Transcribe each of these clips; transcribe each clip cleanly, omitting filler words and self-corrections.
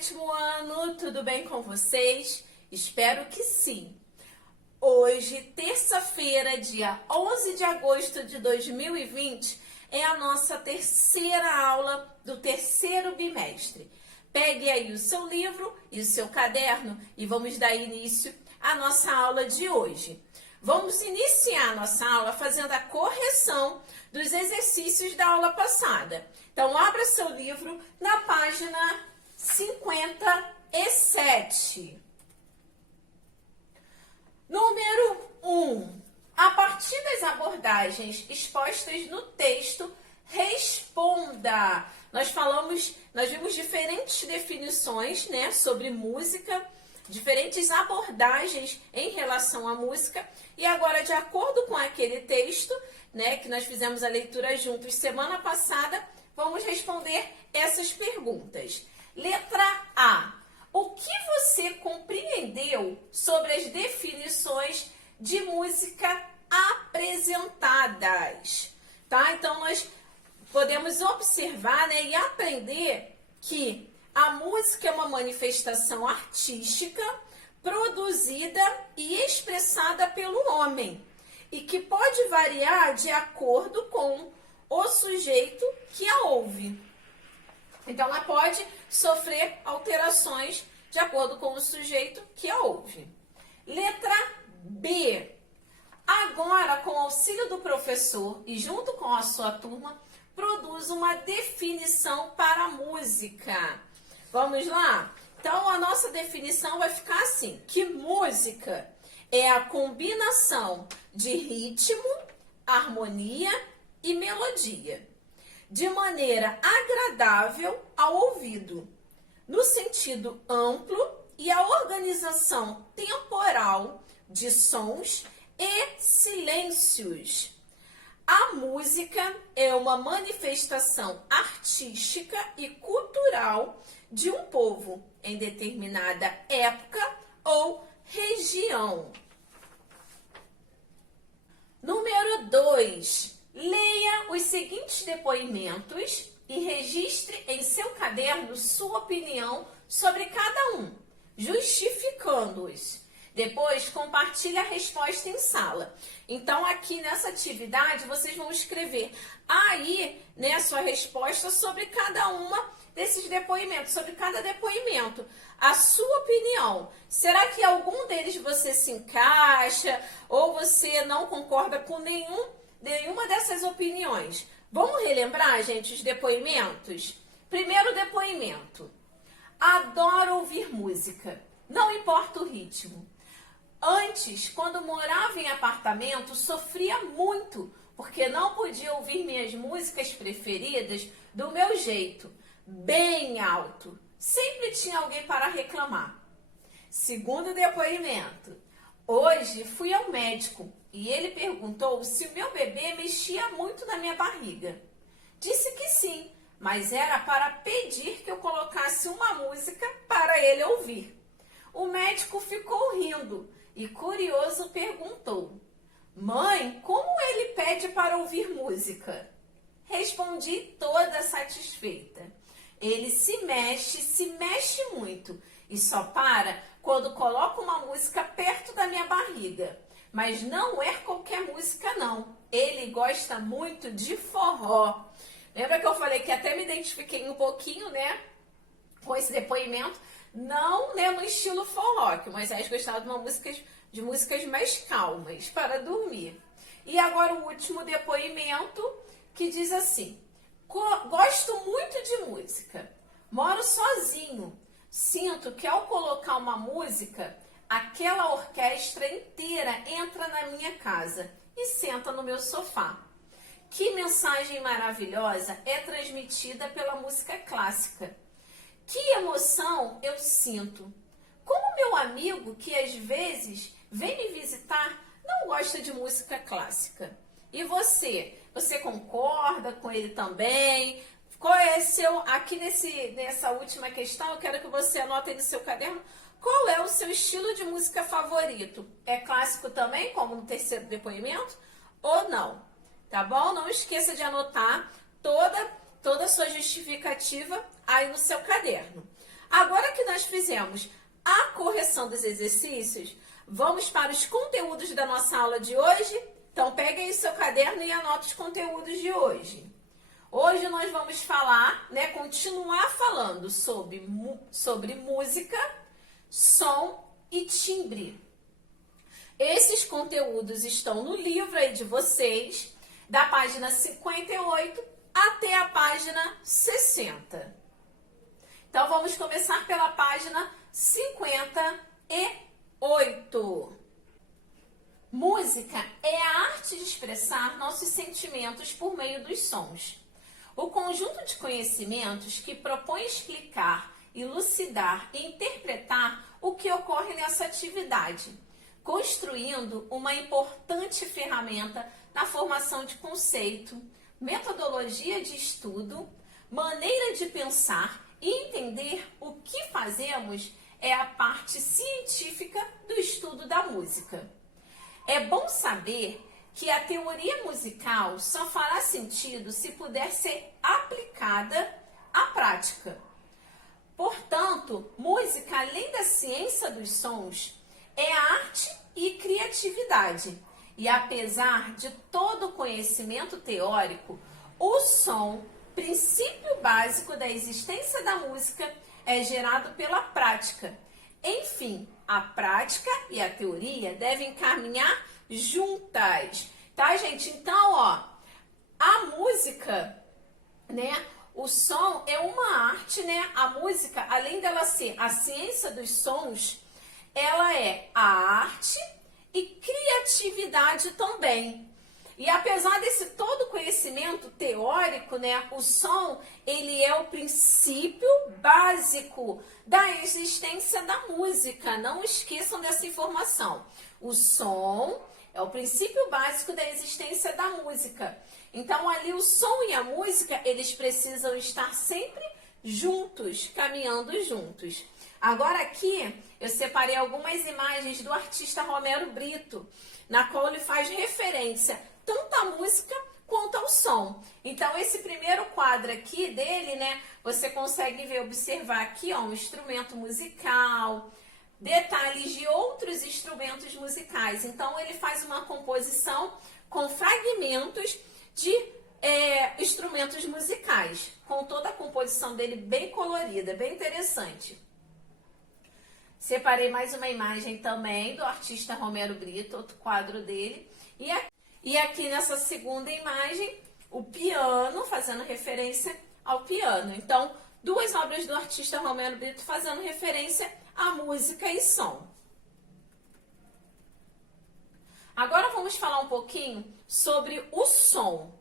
sétimo ano, tudo bem com vocês? Espero que sim. Hoje, terça-feira, dia 11 de agosto de 2020, é a nossa terceira aula do terceiro bimestre. Pegue aí o seu livro e o seu caderno e vamos dar início à nossa aula de hoje. Vamos iniciar a nossa aula fazendo a correção dos exercícios da aula passada. Então, abra seu livro na página 57. Número 1. A partir das abordagens expostas no texto, responda. Nós vimos diferentes definições, né, sobre música, diferentes abordagens em relação à música, e agora, de acordo com aquele texto, né, que nós fizemos a leitura juntos semana passada, vamos responder essas perguntas. Letra A. O que você compreendeu sobre as definições de música apresentadas? Tá? Então, nós podemos observar, né, e aprender que a música é uma manifestação artística produzida e expressada pelo homem e que pode variar de acordo com o sujeito que a ouve. Então, ela pode sofrer alterações de acordo com o sujeito que a ouve. Letra B. Agora, com o auxílio do professor e junto com a sua turma, produz uma definição para a música. Vamos lá? Então, a nossa definição vai ficar assim, que música é a combinação de ritmo, harmonia e melodia, de maneira agradável ao ouvido, no sentido amplo e a organização temporal de sons e silêncios. A música é uma manifestação artística e cultural de um povo em determinada época ou região. Número 2. Leia os seguintes depoimentos e registre em seu caderno sua opinião sobre cada um, justificando-os. Depois, compartilhe a resposta em sala. Então, aqui nessa atividade, vocês vão escrever aí, né, a sua resposta sobre cada uma desses depoimentos, sobre cada depoimento. A sua opinião. Será que algum deles você se encaixa ou você não concorda com nenhuma dessas opiniões? Vamos relembrar, gente, os depoimentos? Primeiro depoimento. Adoro ouvir música. Não importa o ritmo. Antes, quando morava em apartamento, sofria muito, porque não podia ouvir minhas músicas preferidas do meu jeito, bem alto. Sempre tinha alguém para reclamar. Segundo depoimento. Hoje fui ao médico e ele perguntou se o meu bebê mexia muito na minha barriga. Disse que sim, mas era para pedir que eu colocasse uma música para ele ouvir. O médico ficou rindo e, curioso, perguntou: Mãe, como ele pede para ouvir música? Respondi toda satisfeita. Ele se mexe muito e só para quando coloca uma música perto da minha barriga. Mas não é qualquer música, não. Ele gosta muito de forró. Lembra que eu falei que até me identifiquei um pouquinho, né, com esse depoimento? Não, né, no estilo forró, que o Moisés gostava de músicas mais calmas para dormir. E agora o último depoimento, que diz assim: gosto muito de música, moro sozinho, sinto que ao colocar uma música, aquela orquestra inteira entra na minha casa e senta no meu sofá. Que mensagem maravilhosa é transmitida pela música clássica. Que emoção eu sinto. Como meu amigo, que às vezes vem me visitar, não gosta de música clássica. E você? Você concorda com ele também? Qual é aqui nessa última questão, eu quero que você anote aí no seu caderno, qual é o seu estilo de música favorito? É clássico também, como no terceiro depoimento? Ou não? Tá bom? Não esqueça de anotar toda a sua justificativa aí no seu caderno. Agora que nós fizemos a correção dos exercícios, vamos para os conteúdos da nossa aula de hoje? Então, peguem aí o seu caderno e anote os conteúdos de hoje. Hoje nós vamos falar, continuar falando sobre música, som e timbre. Esses conteúdos estão no livro aí de vocês, da página 58 até a página 60. Então, vamos começar pela página 58. Música é a arte de expressar nossos sentimentos por meio dos sons. O conjunto de conhecimentos que propõe explicar, elucidar e interpretar o que ocorre nessa atividade, construindo uma importante ferramenta na formação de conceito, metodologia de estudo, maneira de pensar e entender o que fazemos é a parte científica do estudo da música. É bom saber que a teoria musical só fará sentido se puder ser aplicada à prática. Portanto, música, além da ciência dos sons, é arte e criatividade. E apesar de todo o conhecimento teórico, o som, princípio básico da existência da música, é gerado pela prática. Enfim, a prática e a teoria devem caminhar juntas, tá, gente? Então, a música, o som é uma arte, A música, além dela ser a ciência dos sons, ela é a arte e criatividade também. E apesar desse todo conhecimento teórico, o som, ele é o princípio básico da existência da música. Não esqueçam dessa informação. O som é o princípio básico da existência da música. Então, ali o som e a música, eles precisam estar sempre juntos, caminhando juntos. Agora aqui, eu separei algumas imagens do artista Romero Brito, na qual ele faz referência tanto à música quanto ao som. Então, esse primeiro quadro aqui dele, você consegue ver, observar aqui, um instrumento musical, detalhes de outros instrumentos musicais. Então, ele faz uma composição com fragmentos de instrumentos musicais, com toda a composição dele bem colorida, bem interessante. Separei mais uma imagem também do artista Romero Brito, outro quadro dele. E aqui nessa segunda imagem, o piano, fazendo referência ao piano. Então, duas obras do artista Romero Brito fazendo referência à música e som. Agora vamos falar um pouquinho sobre o som.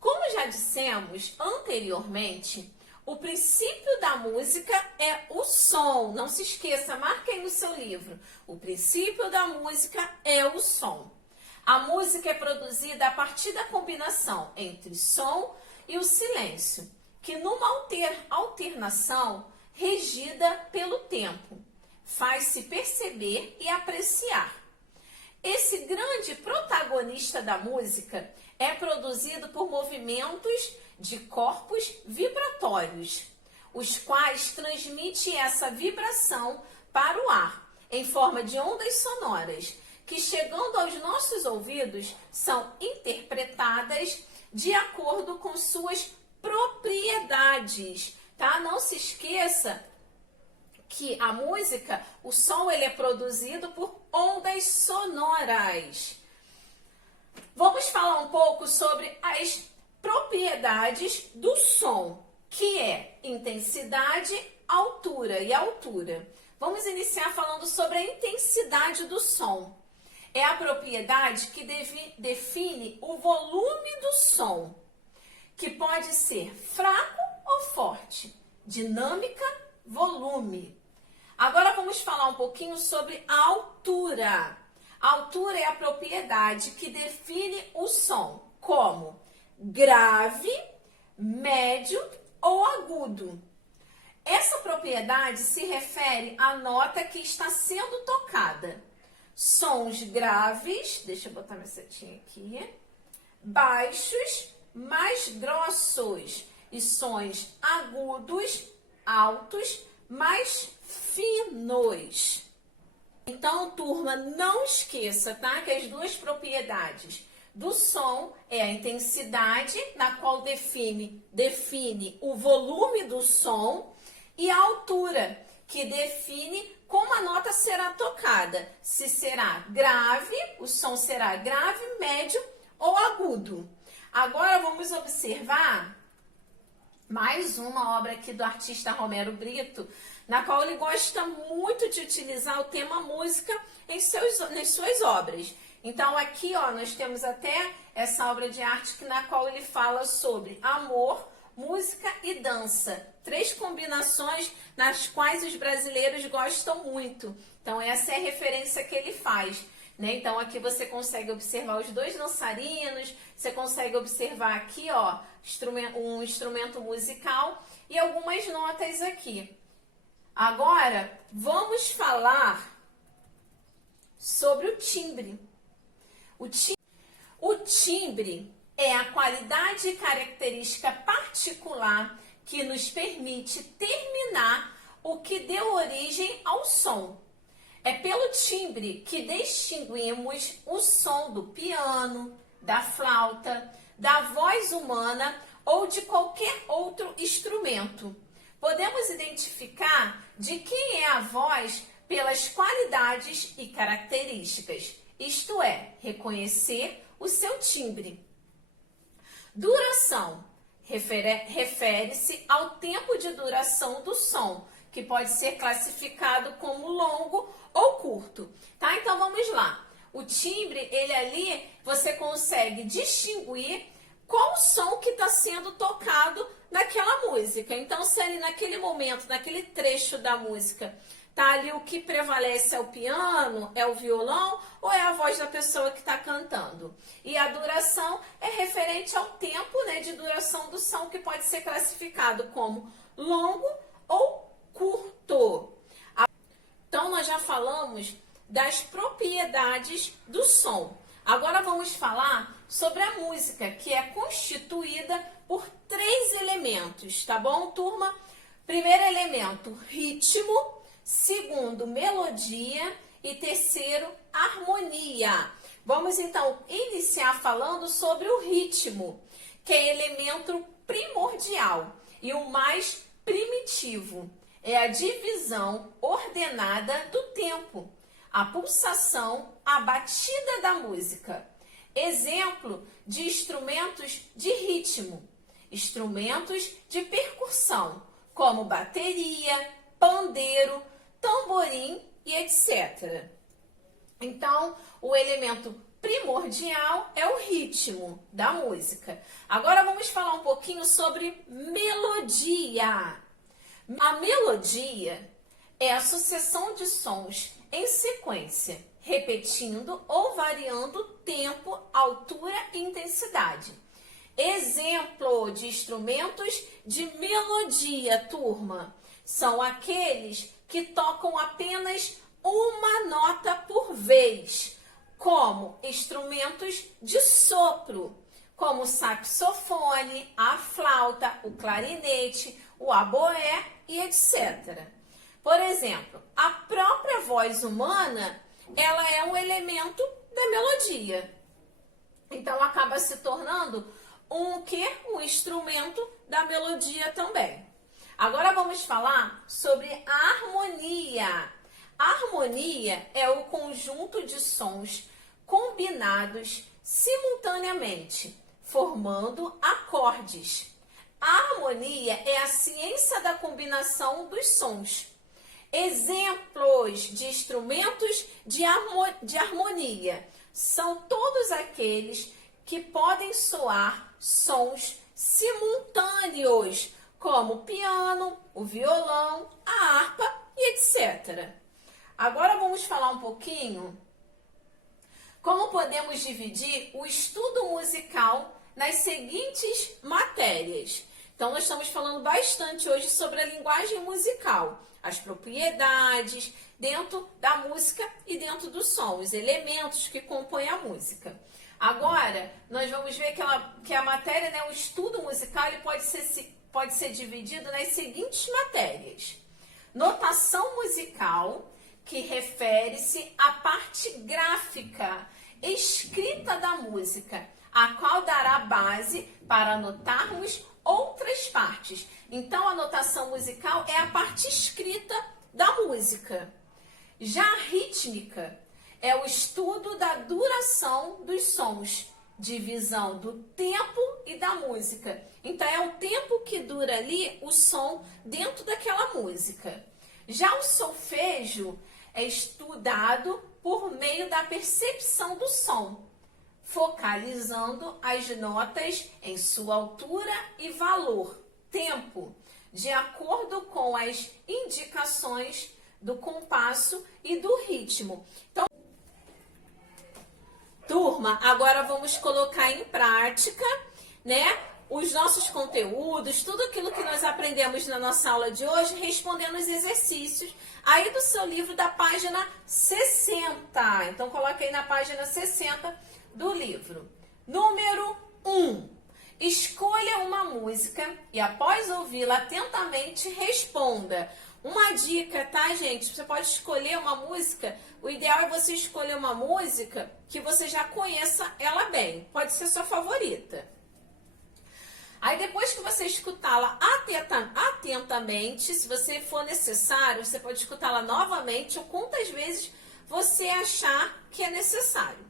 Como já dissemos anteriormente, o princípio da música é o som. Não se esqueça, marque aí no seu livro. O princípio da música é o som. A música é produzida a partir da combinação entre som e o silêncio, que numa alternação regida pelo tempo, faz-se perceber e apreciar. Esse grande protagonista da música é produzido por movimentos de corpos vibratórios, os quais transmitem essa vibração para o ar, em forma de ondas sonoras, que chegando aos nossos ouvidos são interpretadas de acordo com suas propriedades, tá? Não se esqueça que a música, o som, ele é produzido por ondas sonoras. Vamos falar um pouco sobre as propriedades do som, que é intensidade, altura e altura. Vamos iniciar falando sobre a intensidade do som. É a propriedade que define o volume do som, que pode ser fraco ou forte, dinâmica, volume. Agora vamos falar um pouquinho sobre a altura. A altura é a propriedade que define o som como grave, médio ou agudo. Essa propriedade se refere à nota que está sendo tocada. Sons graves, deixa eu botar minha setinha aqui, baixos, mais grossos, e sons agudos, altos, mais finos. Então, turma, não esqueça, tá? Que as duas propriedades do som é a intensidade, na qual define o volume do som, e a altura, que define como a nota será tocada. Se será grave, o som será grave, médio ou agudo. Agora vamos observar mais uma obra aqui do artista Romero Brito, na qual ele gosta muito de utilizar o tema música nas suas obras. Então aqui, ó, nós temos até essa obra de arte na qual ele fala sobre amor, música e dança. 3 combinações nas quais os brasileiros gostam muito. Então essa é a referência que ele faz, né? Então aqui você consegue observar os 2 dançarinos, você consegue observar aqui, ó, um instrumento musical e algumas notas aqui. Agora, vamos falar sobre o timbre. O timbre é a qualidade e característica particular que nos permite terminar o que deu origem ao som. É pelo timbre que distinguimos o som do piano, da flauta, da voz humana ou de qualquer outro instrumento. Podemos identificar de quem é a voz pelas qualidades e características, isto é, reconhecer o seu timbre. Duração refere-se ao tempo de duração do som, que pode ser classificado como longo ou curto, tá? Então vamos lá. O timbre, ele ali, você consegue distinguir qual o som que está sendo tocado naquela música. Então, se ali naquele momento, naquele trecho da música, tá ali o que prevalece é o piano, é o violão ou é a voz da pessoa que está cantando. E a duração é referente ao tempo, né, de duração do som, que pode ser classificado como longo ou curto. Então, nós já falamos das propriedades do som. Agora vamos falar sobre a música, que é constituída por 3 elementos, tá bom, turma? Primeiro elemento, ritmo. Segundo, melodia. E terceiro, harmonia. Vamos então iniciar falando sobre o ritmo, que é elemento primordial e o mais primitivo. É a divisão ordenada do tempo, a pulsação, a batida da música. Exemplo de instrumentos de ritmo: instrumentos de percussão, como bateria, pandeiro, tamborim e etc. Então, o elemento primordial é o ritmo da música. Agora vamos falar um pouquinho sobre melodia. A melodia é a sucessão de sons em sequência, repetindo ou variando tempo, altura e intensidade. Exemplo de instrumentos de melodia, turma, são aqueles que tocam apenas uma nota por vez, como instrumentos de sopro, como o saxofone, a flauta, o clarinete, o oboé e etc. Por exemplo, a própria voz humana, ela é um elemento da melodia. Então, acaba se tornando um instrumento da melodia também. Agora vamos falar sobre a harmonia. A harmonia é o conjunto de sons combinados simultaneamente, formando acordes. A harmonia é a ciência da combinação dos sons. Exemplos de instrumentos de harmonia são todos aqueles que podem soar sons simultâneos, como o piano, o violão, a harpa e etc. Agora vamos falar um pouquinho como podemos dividir o estudo musical nas seguintes matérias. Então, nós estamos falando bastante hoje sobre a linguagem musical, as propriedades dentro da música e dentro do som, os elementos que compõem a música. Agora, nós vamos ver que a matéria, né, o estudo musical, ele pode pode ser dividido nas seguintes matérias: notação musical, que refere-se à parte gráfica, escrita da música, a qual dará base para anotarmos outras partes. Então, a notação musical é a parte escrita da música. Já a rítmica é o estudo da duração dos sons, divisão do tempo e da música. Então, é o tempo que dura ali o som dentro daquela música. Já o solfejo é estudado por meio da percepção do som, focalizando as notas em sua altura e valor, tempo, de acordo com as indicações do compasso e do ritmo. Então, turma, agora vamos colocar em prática, né, os nossos conteúdos, tudo aquilo que nós aprendemos na nossa aula de hoje, respondendo os exercícios aí do seu livro da página 60. Então, coloque aí na página 60 do livro. Número 1. Escolha uma música e, após ouvi-la atentamente, responda. Uma dica, tá, gente? Você pode escolher uma música. O ideal é você escolher uma música que você já conheça ela bem. Pode ser sua favorita. Aí, depois que você escutá-la atentamente, se você for necessário, você pode escutá-la novamente ou quantas vezes você achar que é necessário.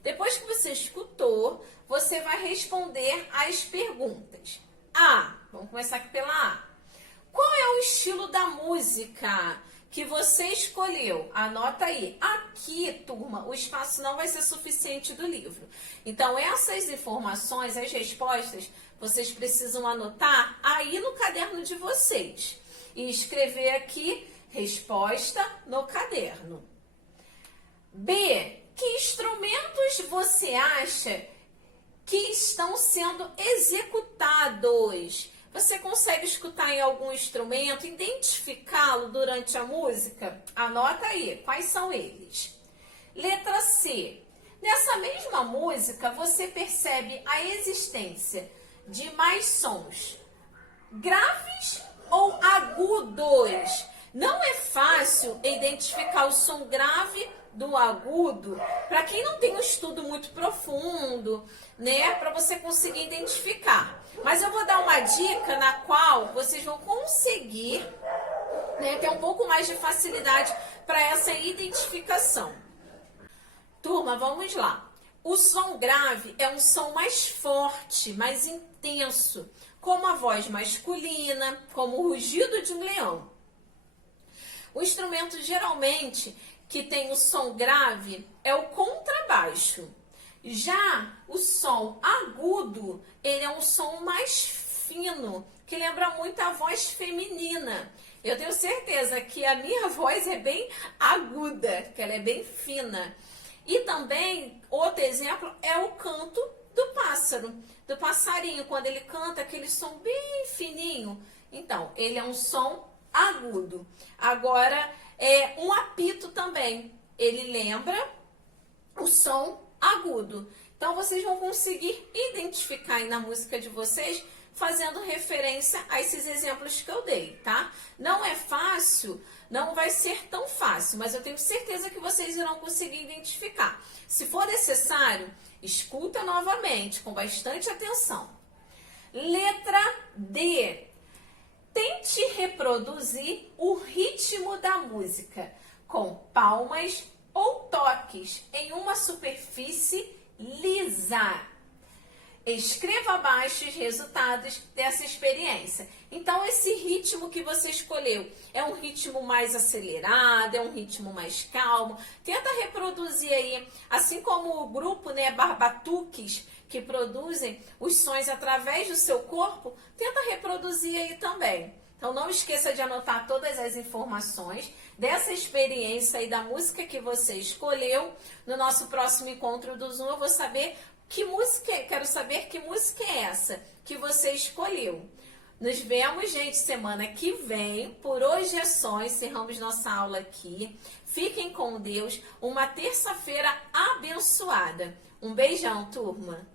Depois que você escutou, você vai responder as perguntas. Vamos começar aqui pela A. Qual é o estilo da música que você escolheu? Anota aí. Aqui, turma, o espaço não vai ser suficiente do livro. Então, essas informações, as respostas, vocês precisam anotar aí no caderno de vocês. E escrever aqui, resposta no caderno. B. Que instrumentos você acha que estão sendo executados? Você consegue escutar em algum instrumento, identificá-lo durante a música? Anota aí, quais são eles? Letra C. Nessa mesma música, você percebe a existência de mais sons graves ou agudos? Não é fácil identificar o som grave do agudo, para quem não tem um estudo muito profundo, né, para você conseguir identificar. Mas eu vou dar uma dica na qual vocês vão conseguir, né, ter um pouco mais de facilidade para essa identificação. Turma, vamos lá. O som grave é um som mais forte, mais intenso, como a voz masculina, como o rugido de um leão. O instrumento geralmente que tem o som grave é o contrabaixo. Já o som agudo, ele é um som mais fino, que lembra muito a voz feminina. Eu tenho certeza que a minha voz é bem aguda, que ela é bem fina. E também, outro exemplo, é o canto do pássaro, do passarinho, quando ele canta aquele som bem fininho. Então, ele é um som agudo. Agora, um apito também, ele lembra o som agudo. Então, vocês vão conseguir identificar aí na música de vocês, fazendo referência a esses exemplos que eu dei, tá? Não é fácil, não vai ser tão fácil, mas eu tenho certeza que vocês irão conseguir identificar. Se for necessário, escuta novamente, com bastante atenção. Letra D. Tente reproduzir o ritmo da música com palmas ou toques em uma superfície lisa. Escreva abaixo os resultados dessa experiência. Então, esse ritmo que você escolheu é um ritmo mais acelerado, é um ritmo mais calmo. Tenta reproduzir aí, assim como o grupo, né, Barbatuques, que produzem os sons através do seu corpo, tenta reproduzir aí também. Então, não esqueça de anotar todas as informações dessa experiência e da música que você escolheu. No nosso próximo encontro do Zoom, eu vou saber quero saber que música é essa que você escolheu. Nos vemos, gente, semana que vem. Por hoje é só, encerramos nossa aula aqui. Fiquem com Deus. Uma terça-feira abençoada. Um beijão, turma.